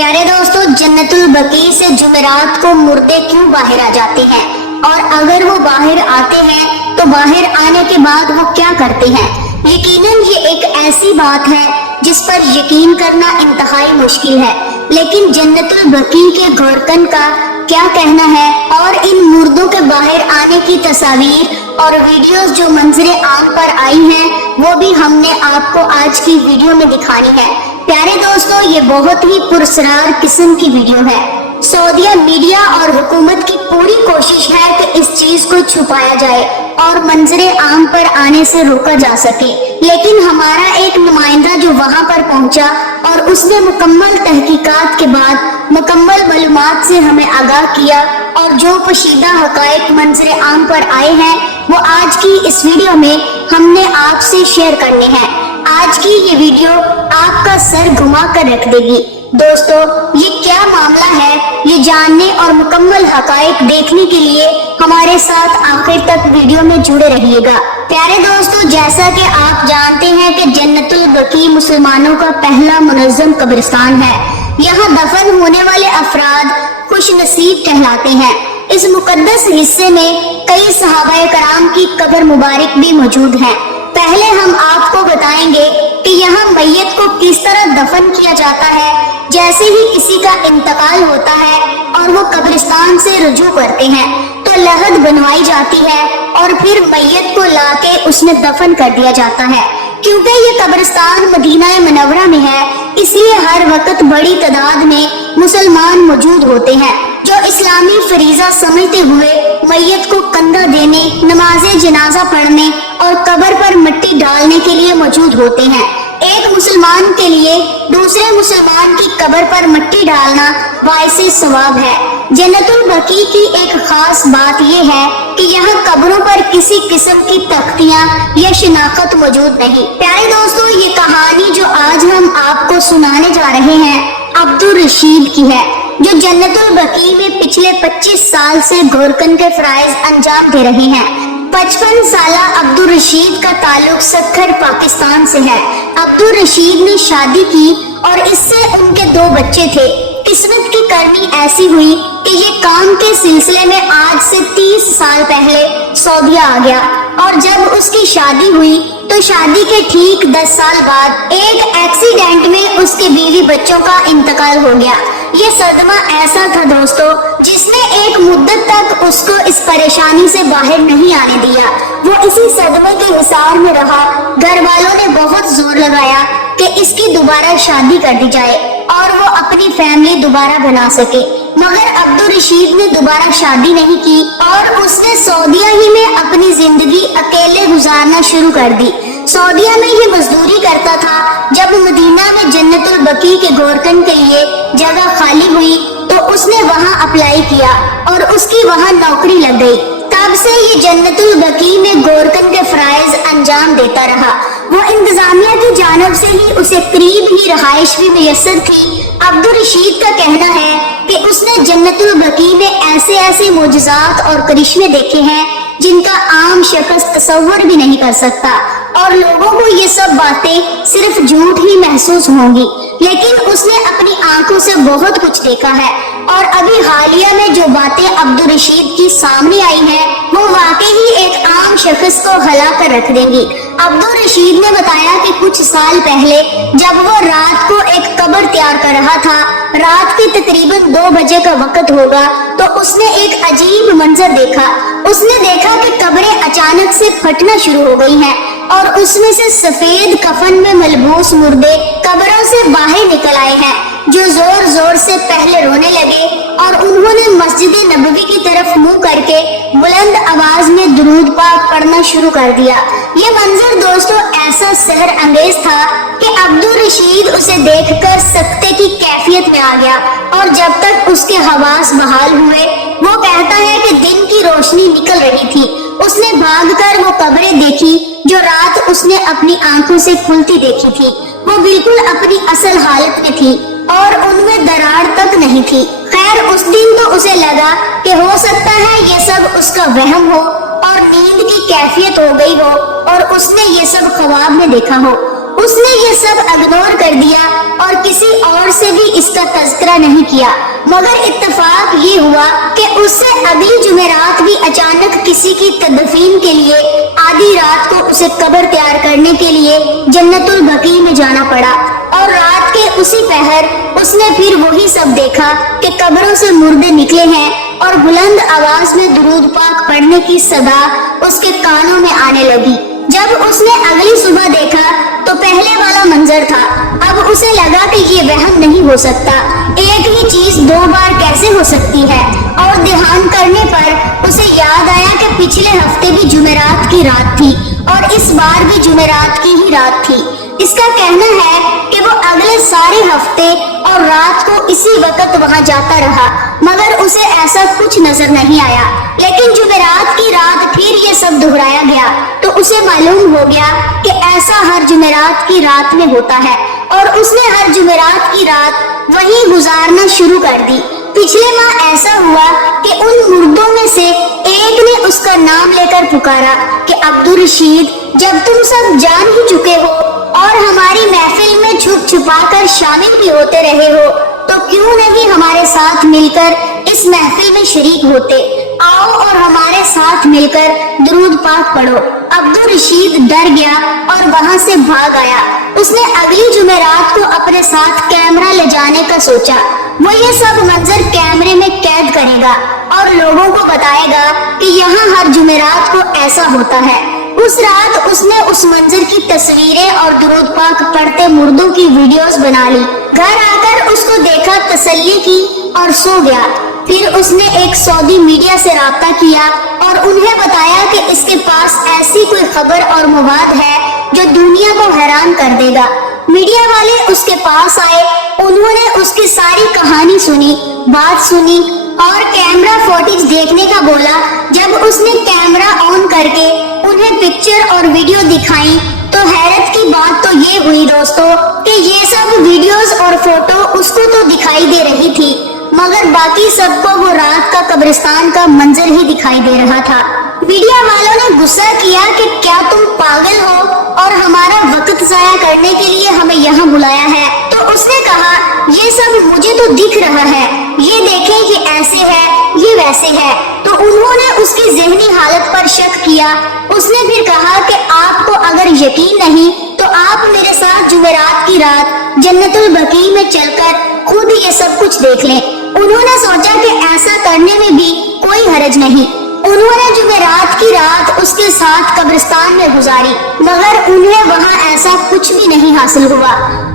प्यारे दोस्तों, जन्नतुल बकी से जुमेरात को मुर्दे क्यों बाहर आ जाते हैं और अगर वो बाहर आते हैं तो बाहर आने के बाद वो क्या करते हैं। यकीनन ये एक ऐसी बात है जिस पर यकीन करना इंतहाई मुश्किल है, लेकिन जन्नतुल बकी के घोरकन का क्या कहना है और इन मुर्दों के बाहर आने की तस्वीर और वीडियोस जो मंजरे आम पर आई हैं वो भी हमने आपको आज की वीडियो में दिखानी है। प्यारे दोस्तों, ये बहुत ही पुरस्कार किस्म की वीडियो है। सऊदीया मीडिया और हुकूमत की पूरी कोशिश है कि इस चीज को छुपाया जाए और मंजरे आम पर आने से रोका जा सके, लेकिन हमारा एक नुमाइंदा जो वहां पर पहुंचा और उसने मुकम्मल तहकीकात के बाद मुकम्मल मालूमात से हमें आगाह किया और जो पोशीदा हकायक मंजरे आम पर आए हैं वो आज की इस वीडियो में हमने आपसे शेयर करने हैं। आज की ये वीडियो आपका सर घुमा कर रख देगी। दोस्तों, ये क्या मामला है, ये जानने और मुकम्मल हकायक देखने के लिए हमारे साथ आखिर तक वीडियो में जुड़े रहिएगा। प्यारे दोस्तों, जैसा कि आप जानते हैं कि जन्नतुल बकी मुसलमानों का पहला मुनज़्ज़म कब्रिस्तान है। यहाँ दफन होने वाले अफराद खुश नसीब कहलाते हैं। इस मुकद्दस हिस्से में कई सहाबाए कराम की कब्र मुबारक भी मौजूद है। पहले हम आपको बताएंगे कि यहाँ मैयत को किस तरह दफन किया जाता है। जैसे ही किसी का इंतकाल होता है और वो कब्रिस्तान से रुजू करते हैं तो लहद बनवाई जाती है और फिर मैयत को लाके उसमें दफन कर दिया जाता है। क्योंकि ये कब्रिस्तान मदीना मुनव्वरा में है, इसलिए हर वक्त बड़ी तादाद में मुसलमान मौजूद होते हैं जो इस्लामी फरीजा समझते हुए मैयत को कंधा देने, नमाज़े जनाजा पढ़ने और कब्र पर मिट्टी डालने के लिए मौजूद होते हैं। एक मुसलमान के लिए दूसरे मुसलमान की कब्र पर मिट्टी डालना बाइसे सवाब है। जन्नतुल बकी की एक खास बात यह है कि यहाँ कब्रों पर किसी किस्म की तख्तियाँ या शिनाख्त मौजूद नहीं। प्यारे दोस्तों, ये कहानी जो आज हम आपको सुनाने जा रहे हैं अब्दुल रशीद की है, जो जन्नतुल बकी में पिछले 25 साल से घोरकन के फराइज अंजाम दे रहे हैं। 55 साला अब्दुल रशीद का ताल्लुक सक्खर पाकिस्तान से है। अब्दुल रशीद ने शादी की और इससे उनके 2 बच्चे थे। किस्मत की करनी ऐसी हुई कि ये काम के सिलसिले में आज से 30 साल पहले सऊदीया आ गया और जब उसकी शादी हुई तो शादी के ठीक 10 साल बाद एक एक्सीडेंट में उसके बीवी बच्चों का इंतकाल हो गया। ये सदमा ऐसा था दोस्तों जिसने एक मुद्दत तक उसको इस परेशानी से बाहर नहीं आने दिया। वो इसी सदमे के हिसार में रहा। घर वालों ने बहुत जोर लगाया कि इसकी दोबारा शादी कर दी जाए और वो अपनी फैमिली दोबारा बना सके, मगर अब्दुल रशीद ने दोबारा शादी नहीं की और उसने सऊदीया ही में अपनी जिंदगी अकेले गुजारना शुरू कर दी। सऊदीया में ये मजदूरी करता था। जब मदीना में जन्नतुल बकी के घोरकन के लिए जगह खाली हुई तो उसने वहाँ अप्लाई किया और उसकी वहाँ नौकरी लग गई। तब से ये जन्नतुल बकी में घोरकन के फराइज अंजाम देता रहा। वो इंतजामिया की जानब से ही उसे करीब ही रहाइश भी मुयस्सर थी। अब्दुल रशीद का कहना है कि उसने जन्नतुल बकी में ऐसे ऐसे मोजज़ात और करिश्मे देखे हैं जिनका आम शख्स तसव्वुर भी नहीं कर सकता और लोगों को ये सब बातें सिर्फ झूठ ही महसूस होंगी, लेकिन उसने अपनी आंखों से बहुत कुछ देखा है और अभी हालिया में जो बातें अब्दुल रशीद की सामने आई हैं वो वाकई ही एक आम शख्स को हिला कर रख देंगी। अब्दुल रशीद ने बताया कि कुछ साल पहले जब वो रात को एक कब्र तैयार कर रहा था, रात के तकरीबन 2 बजे का वक्त होगा, तो उसने एक अजीब मंजर देखा। उसने देखा कि कब्रें अचानक से फटना शुरू हो गई हैं और उसमें से सफेद कफन में मलबूस मुर्दे कब्रों से बाहर निकल आए हैं, जो जोर जोर से पहले रोने लगे और उन्होंने मस्जिद नबवी की तरफ मुंह करके बुलंद आवाज में दुरूद पाक पढ़ना शुरू कर दिया। ये मंजर दोस्तों ऐसा सहर अंगेज था कि अब्दुल रशीद उसे देखकर सकते की कैफियत में आ गया और जब तक उसके हवास बहाल हुए, वो कहता है कि दिन की रोशनी निकल रही थी। उसने भागकर वो कब्रें देखी जो रात उसने अपनी आंखों से खुलती देखी थी। वो बिल्कुल अपनी असल हालत में थी और उनमें दरार तक नहीं थी। खैर, उस दिन तो उसे लगा कि हो सकता है ये सब उसका वहम हो और नींद की कैफियत हो गई हो और उसने ये सब ख्वाब में देखा हो। उस اس نے یہ سب اگنور کر دیا اور کسی اور سے بھی اس کا تذکرہ نہیں کیا، مگر اتفاق یہ ہوا کہ اس سے اگلی جمعرات بھی اچانک کسی کی تدفین کے لیے آدھی رات کو اسے قبر تیار کرنے کے لیے جنت البقیع میں جانا پڑا، اور رات کے اسی پہر اس نے پھر وہی سب دیکھا کہ قبروں سے مردے نکلے ہیں اور بلند آواز میں درود پاک پڑھنے کی صدا اس کے کانوں میں آنے لگی۔ جب اس نے اگلی صبح دیکھا تو پہلے والا منظر تھا۔ اب اسے لگا کہ یہ وہم نہیں ہو سکتا، ایک ہی چیز دو بار کیسے ہو سکتی ہے، اور دھیان کرنے پر اسے یاد آیا کہ پچھلے ہفتے بھی جمعرات کی رات تھی اور اس بار بھی جمعرات کی ہی رات تھی۔ اس کا کہنا ہے کہ وہ اگلے سارے ہفتے اور رات کو اسی وقت وہاں جاتا رہا، مگر اسے ایسا کچھ نظر نہیں آیا، لیکن جمعرات کی رات پھر یہ سب دہرایا گیا تو اسے معلوم ہو گیا کہ ایسا ہر جمعرات کی رات میں ہوتا ہے، اور اس نے ہر جمعرات کی رات وہیں گزارنا شروع کر دی۔ پچھلے ماہ ایسا ہوا کہ ان مردوں میں سے ایک نے اس کا نام لے کر پکارا کہ عبدالرشید، جب تم سب جان ہی چکے ہو اور ہماری محفل میں چھپ چھپا کر شامل بھی ہوتے رہے ہو تو کیوں نہیں ہمارے ساتھ مل کر اس محفل میں شریک ہوتے؟ آؤ اور ہمارے ساتھ مل کر درود پاک پڑھو۔ عبدالرشید ڈر گیا اور وہاں سے بھاگ آیا۔ اس نے اگلی جمعرات کو اپنے ساتھ کیمرہ لے جانے کا سوچا، وہ یہ سب منظر کیمرے میں قید کرے گا اور لوگوں کو بتائے گا کہ یہاں ہر جمعرات کو ایسا ہوتا ہے۔ اس رات اس نے اس منظر کی تصویریں اور درود پاک پڑھتے مردوں کی ویڈیوز بنا لی۔ گھر آ کر اس کو دیکھا، تسلی کی اور سو گیا۔ پھر اس نے ایک سعودی میڈیا سے رابطہ کیا اور انہیں بتایا کہ اس کے پاس ایسی کوئی خبر اور مواد ہے جو دنیا کو حیران کر دے گا۔ میڈیا والے اس کے پاس آئے، انہوں نے اس کی ساری کہانی سنی، بات سنی اور کیمرہ فوٹیج دیکھنے کا بولا۔ جب اس نے کیمرہ آن کر کے انہیں پکچر اور ویڈیو دکھائی تو حیرت کی بات تو یہ ہوئی دوستو کہ یہ سب ویڈیوز اور فوٹو اس کو تو دکھائی دے رہی تھی، مگر باقی سب کو وہ رات کا قبرستان کا منظر ہی دکھائی دے رہا تھا۔ میڈیا والوں نے غصہ کیا کہ کیا تم پاگل ہو اور ہمارا وقت ضائع کرنے کے لیے ہمیں یہاں بلایا ہے؟ تو اس نے کہا، یہ سب مجھے تو دکھ رہا ہے، یہ دیکھیں یہ ایسے ہے، یہ ویسے ہے۔ تو انہوں نے اس کی ذہنی حالت پر شک کیا۔ اس نے پھر کہا کہ آپ کو اگر یقین نہیں تو آپ میرے ساتھ جمعرات کی رات جنت البقیع میں چل کر خود یہ سب کچھ دیکھ لیں۔ انہوں نے سوچا کہ ایسا کرنے میں بھی کوئی حرج نہیں۔ انہوں نے جمعرات کی رات اس کے ساتھ قبرستان میں گزاری، مگر انہیں وہاں ایسا کچھ بھی نہیں حاصل ہوا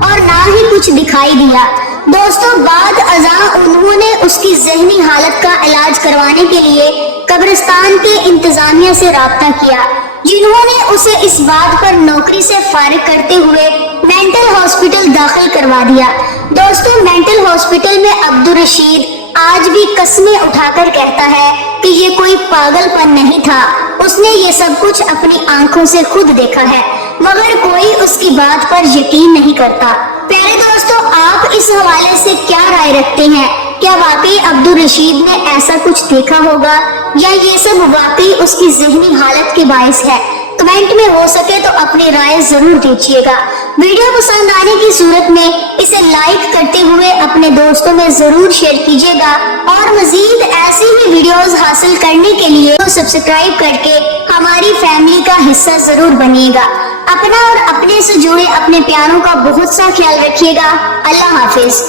اور نہ ہی کچھ دکھائی دیا۔ دوستوں، بعد ازاں انہوں نے اس کی ذہنی حالت کا علاج کروانے کے لیے قبرستان کی انتظامیہ سے رابطہ کیا، جنہوں نے اسے اس بات پر نوکری سے فارغ کرتے ہوئے مینٹل ہاسپٹل داخل کروا دیا۔ دوستوں، مینٹل ہاسپٹل میں عبدالرشید آج بھی قسمیں اٹھا کر کہتا ہے کہ یہ کوئی پاگل پن نہیں تھا، اس نے یہ سب کچھ اپنی آنکھوں سے خود دیکھا ہے، مگر کوئی اس کی بات پر یقین نہیں کرتا۔ پیارے دوستوں، آپ اس حوالے سے کیا رائے رکھتے ہیں؟ کیا واقعی عبدالرشید نے ایسا کچھ دیکھا ہوگا یا یہ سب واقعی اس کی ذہنی حالت کے باعث ہے؟ کمنٹ میں ہو سکے تو اپنی رائے ضرور دیجیے گا۔ ویڈیو پسند آنے کی صورت میں اسے لائک کرتے ہوئے اپنے دوستوں میں ضرور شیئر کیجیے گا، اور مزید ایسی ہی ویڈیوز حاصل کرنے کے لیے سبسکرائب کر کے ہماری فیملی کا حصہ ضرور بنیے گا۔ اپنا اور اپنے سے جڑے اپنے پیاروں کا بہت سا خیال رکھیے گا۔ اللہ حافظ۔